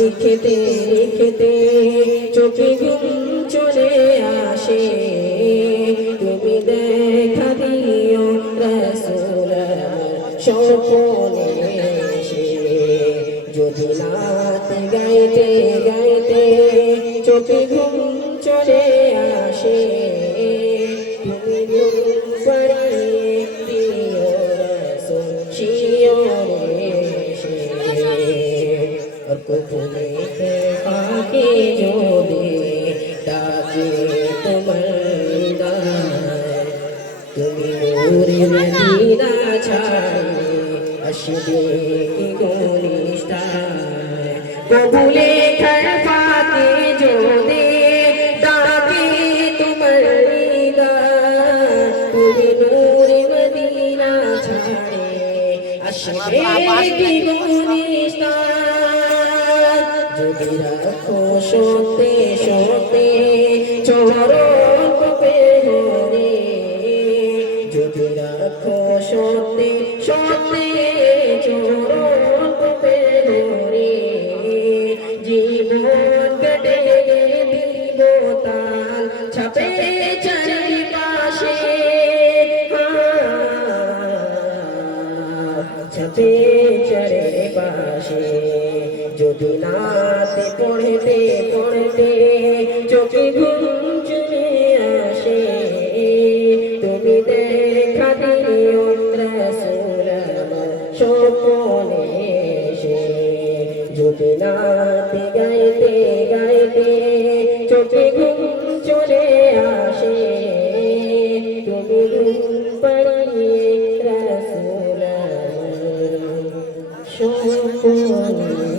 লিখতে লিখতে চোখে ঘুম চলে আসে। তুমি দেখা দিও রসুল স্বপনে যদি নাতে গাইতে গাইতে চোখে ঘুম চলে আসে। নূরে মদিনা ছাড়ে আসবে কি গনিষ্ঠায় কবুলে পাকে जो दे ডাকে তোমার তুমি নূরে মদিনা কি যদি রাখো সত্যে সত্যে ছাপে চরে পাশে যদি নাতে পড়তে পড়তে গোপনে সে যদি নাতে গাইতে গাইতে চোখে ঘুম চলে আসে। তুমি ঘুম পাড়িয়ে রসুলা সপনে